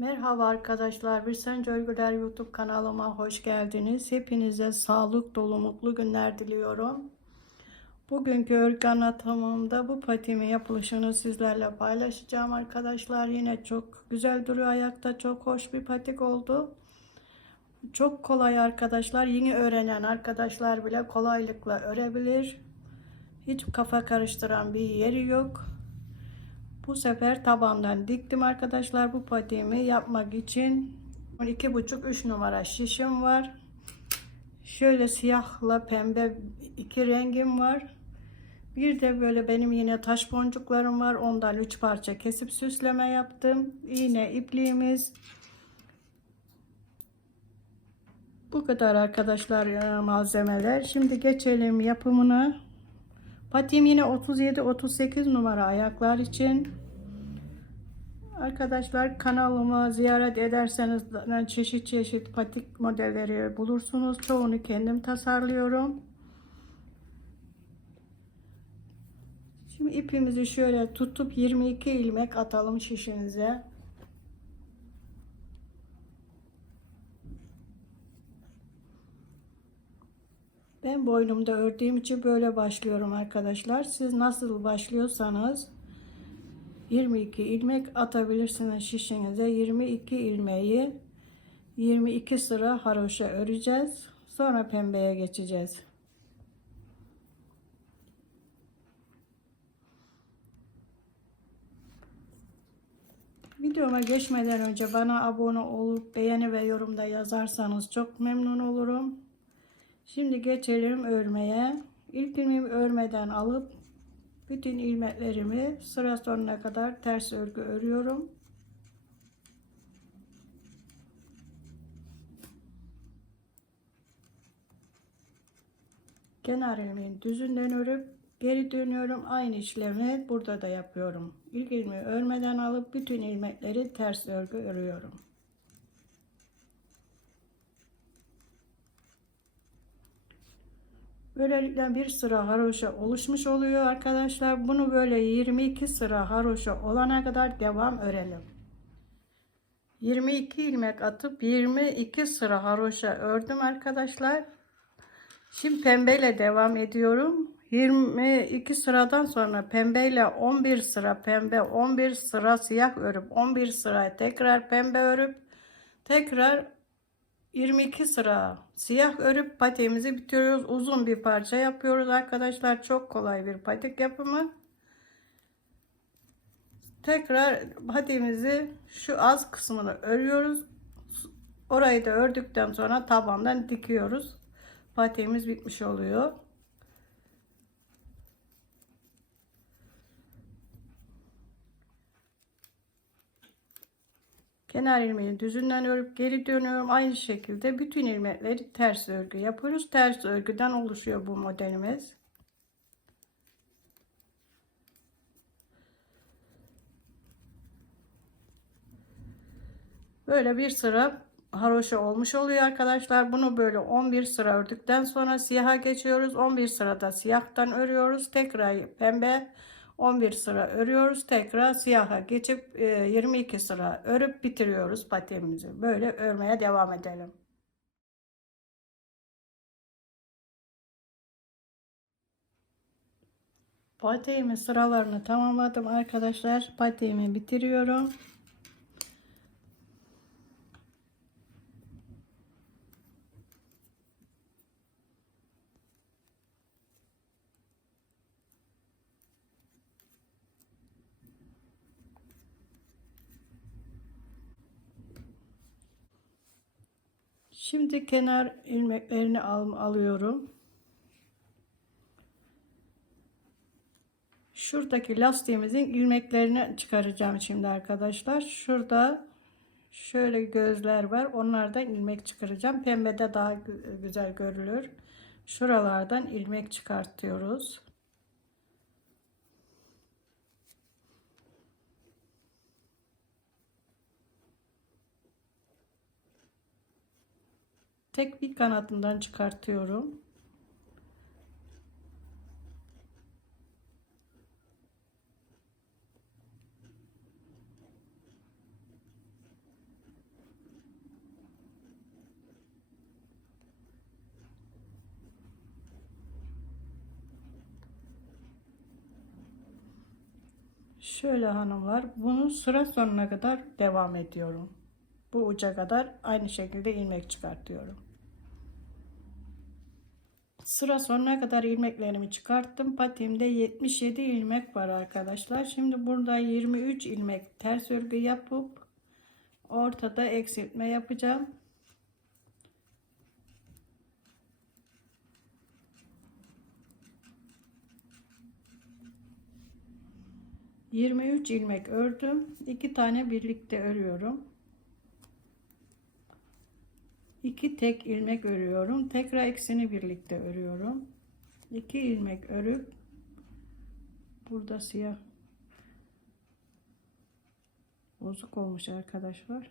Merhaba arkadaşlar, Bir Sence Örgüler YouTube kanalıma hoş geldiniz. Hepinize sağlık dolu mutlu günler diliyorum. Bugünkü örgü anlatımımda bu patimin yapılışını sizlerle paylaşacağım arkadaşlar. Yine çok güzel duruyor ayakta, çok hoş bir patik oldu. Çok kolay arkadaşlar, yeni öğrenen arkadaşlar bile kolaylıkla örebilir. Hiç kafa karıştıran bir yeri yok. Bu sefer tabandan diktim arkadaşlar bu patiğimi yapmak için 12,5-3 numara şişim var. Şöyle siyahla pembe iki rengim var. Bir de böyle benim yine taş boncuklarım var. Ondan 3 parça kesip süsleme yaptım. İğne ipliğimiz. Bu kadar arkadaşlar ya malzemeler. Şimdi geçelim yapımına. Patiğim yine 37-38 numara ayaklar için. Arkadaşlar kanalıma ziyaret ederseniz çeşit çeşit patik modelleri bulursunuz. Çoğunu kendim tasarlıyorum. Şimdi ipimizi şöyle tutup 22 ilmek atalım şişinize. Ben boynumda ördüğüm için böyle başlıyorum arkadaşlar. Siz nasıl başlıyorsanız 22 ilmek atabilirsiniz şişinize. 22 ilmeği 22 sıra haroşa öreceğiz. Sonra pembeye geçeceğiz. Videoma geçmeden önce bana abone olup beğeni ve yorumda yazarsanız çok memnun olurum. Şimdi geçelim örmeye. İlk ilmeğimi örmeden alıp bütün ilmeklerimi sıra sonuna kadar ters örgü örüyorum. Kenar ilmeğin düzünden örüp geri dönüyorum. Aynı işlemi burada da yapıyorum. İlk ilmeği örmeden alıp bütün ilmekleri ters örgü örüyorum. Böylelikle bir sıra haroşa oluşmuş oluyor arkadaşlar. Bunu böyle 22 sıra haroşa olana kadar devam örelim. 22 ilmek atıp 22 sıra haroşa ördüm arkadaşlar. Şimdi pembeyle devam ediyorum. 22 sıradan sonra pembeyle 11 sıra pembe 11 sıra siyah örüp 11 sıra tekrar pembe örüp tekrar 22 sıra siyah örüp patiğimizi bitiriyoruz. Uzun bir parça yapıyoruz arkadaşlar. Çok kolay bir patik yapımı. Tekrar patiğimizi şu az kısmını örüyoruz. Orayı da ördükten sonra tabandan dikiyoruz. Patiğimiz bitmiş oluyor. Kenar ilmeği düzünden örüp geri dönüyorum. Aynı şekilde bütün ilmekleri ters örgü yapıyoruz. Ters örgüden oluşuyor bu modelimiz. Böyle bir sıra haroşa olmuş oluyor arkadaşlar. Bunu böyle 11 sıra ördükten sonra siyaha geçiyoruz. 11 sırada siyahtan örüyoruz. Tekrar pembe 11 sıra örüyoruz. Tekrar siyaha geçip 22 e, sıra örüp bitiriyoruz patiğimizi. Böyle örmeye devam edelim. Patiğimin sıralarını tamamladım arkadaşlar. Patiğimi bitiriyorum. Şimdi kenar ilmeklerini al, alıyorum. Şuradaki lastiğimizin ilmeklerini çıkaracağım şimdi arkadaşlar. Şurada şöyle gözler var. Onlardan ilmek çıkaracağım. Pembede daha güzel görülür. Şuralardan ilmek çıkartıyoruz. tek bir kanadından çıkartıyorum. Şöyle hanımlar bunu sıra sonuna kadar devam ediyorum. Bu uca kadar aynı şekilde ilmek çıkartıyorum. Sıra sonuna kadar ilmeklerimi çıkarttım. Patiğimde 77 ilmek var arkadaşlar. Şimdi burada 23 ilmek ters örgü yapıp ortada eksiltme yapacağım. Yirmi üç ilmek ördüm. iki tane birlikte örüyorum. 2 tek ilmek örüyorum. Tekrar ikisini birlikte örüyorum. 2 ilmek örüp burada siyah bozuk olmuş arkadaşlar.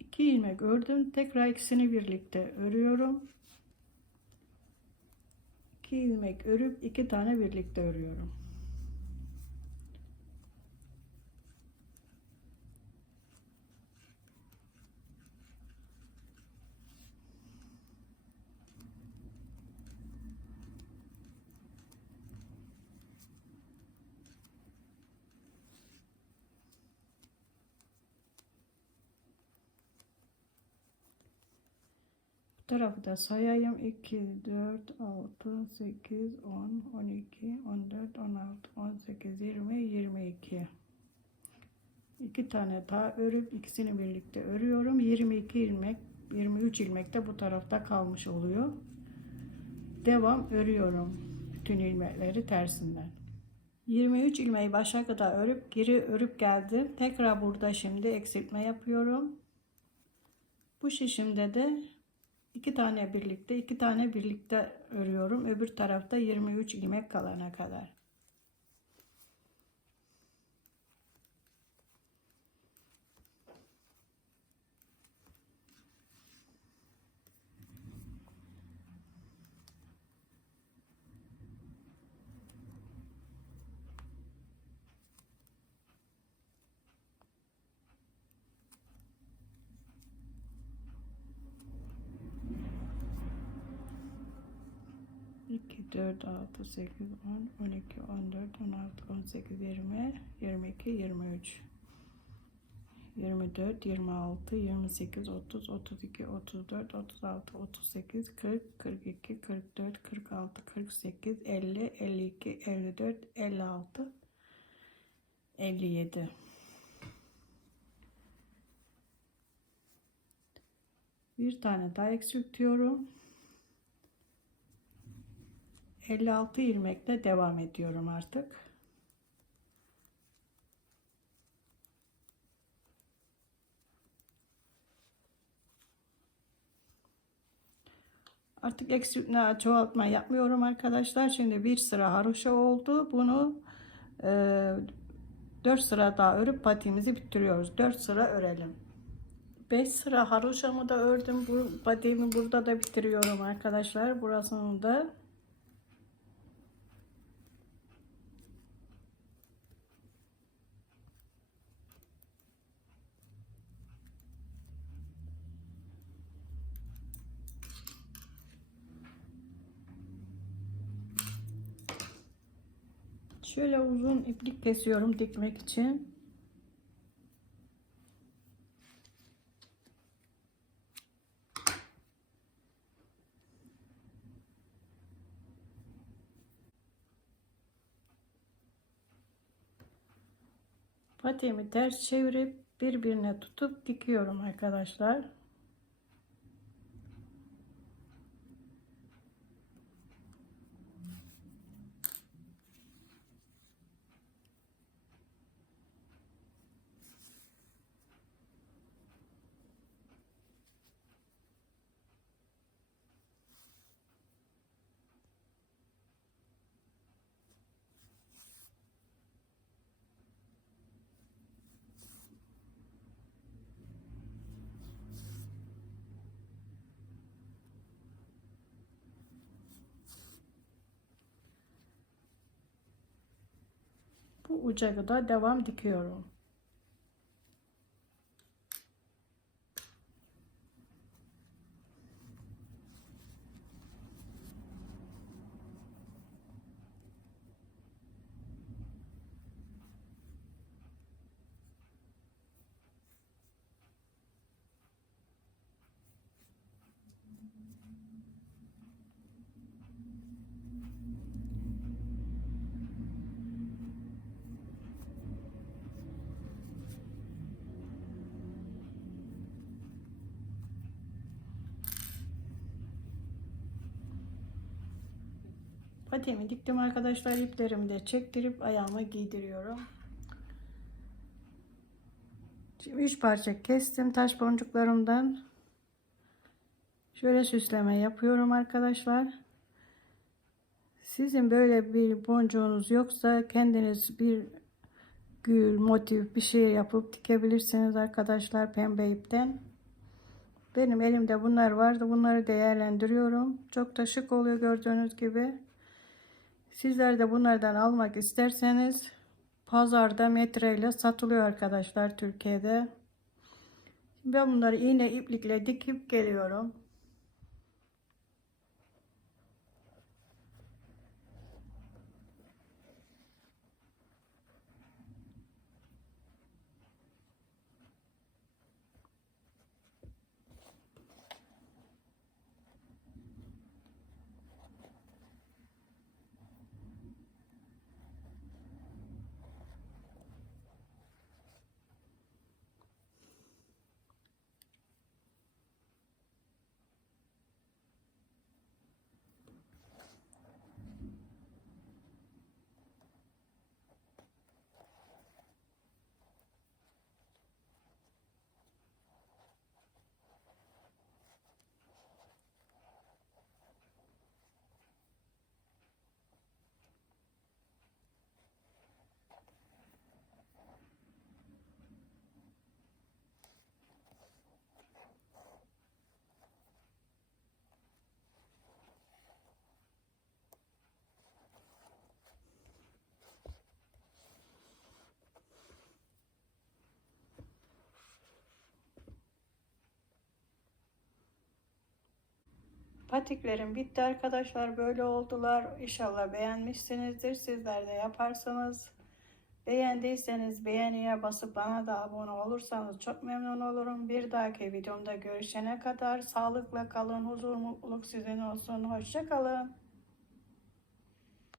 İki ilmek ördüm. Tekrar ikisini birlikte örüyorum. 2 ilmek örüp iki tane birlikte örüyorum. Tarafı da sayayım. 2, 4, 6, 8, 10, 12, 14, 16, 18, 20, 22. 2 tane daha örüp ikisini birlikte örüyorum. 22 ilmek, 23 ilmek de bu tarafta kalmış oluyor. Devam örüyorum. Bütün ilmekleri tersinden. 23 ilmeği başa kadar örüp geri örüp geldim. Tekrar burada şimdi eksiltme yapıyorum. Bu şişimde de iki tane birlikte iki tane birlikte örüyorum. Öbür tarafta 23 ilmek kalana kadar. İki, dört, altı, sekiz, on, on iki, on dört, on altı, on sekiz, yirmi, yirmi iki, yirmi üç. 24, 26, 28, 30, 32, 34, 36, 38, 40, 42, 44, 46, 48, 50, 52, 54, 56, 57. Bir tane daha eksiltiyorum. 56 ilmekle devam ediyorum artık. Artık eksiltme çoğaltma yapmıyorum arkadaşlar. Şimdi bir sıra haroşa oldu. Bunu e, 4 sıra daha örüp patiğimizi bitiriyoruz. 4 sıra örelim. 5 sıra haroşamı da ördüm. Bu patiğimi burada da bitiriyorum arkadaşlar. Burasını da Şöyle uzun iplik kesiyorum dikmek için. Patiğimi ters çevirip birbirine tutup dikiyorum arkadaşlar. Bu uca kadar devam dikiyorum. Patiğimi diktim arkadaşlar. İplerimi de çektirip ayağıma giydiriyorum. Şimdi üç parça kestim taş boncuklarımdan. Şöyle süsleme yapıyorum arkadaşlar. Sizin böyle bir boncuğunuz yoksa kendiniz bir gül, motif bir şey yapıp dikebilirsiniz arkadaşlar pembe ipten. Benim elimde bunlar vardı. Bunları değerlendiriyorum. Çok da şık oluyor gördüğünüz gibi. Sizler de bunlardan almak isterseniz pazarda metreyle satılıyor arkadaşlar Türkiye'de. Ben bunları iğne iplikle dikip geliyorum. Patiklerim bitti arkadaşlar. Böyle oldular. İnşallah beğenmişsinizdir. Sizler de yaparsanız. Beğendiyseniz beğeniye basıp bana da abone olursanız çok memnun olurum. Bir dahaki videomda görüşene kadar sağlıkla kalın, huzur, mutluluk sizin olsun. Hoşça kalın.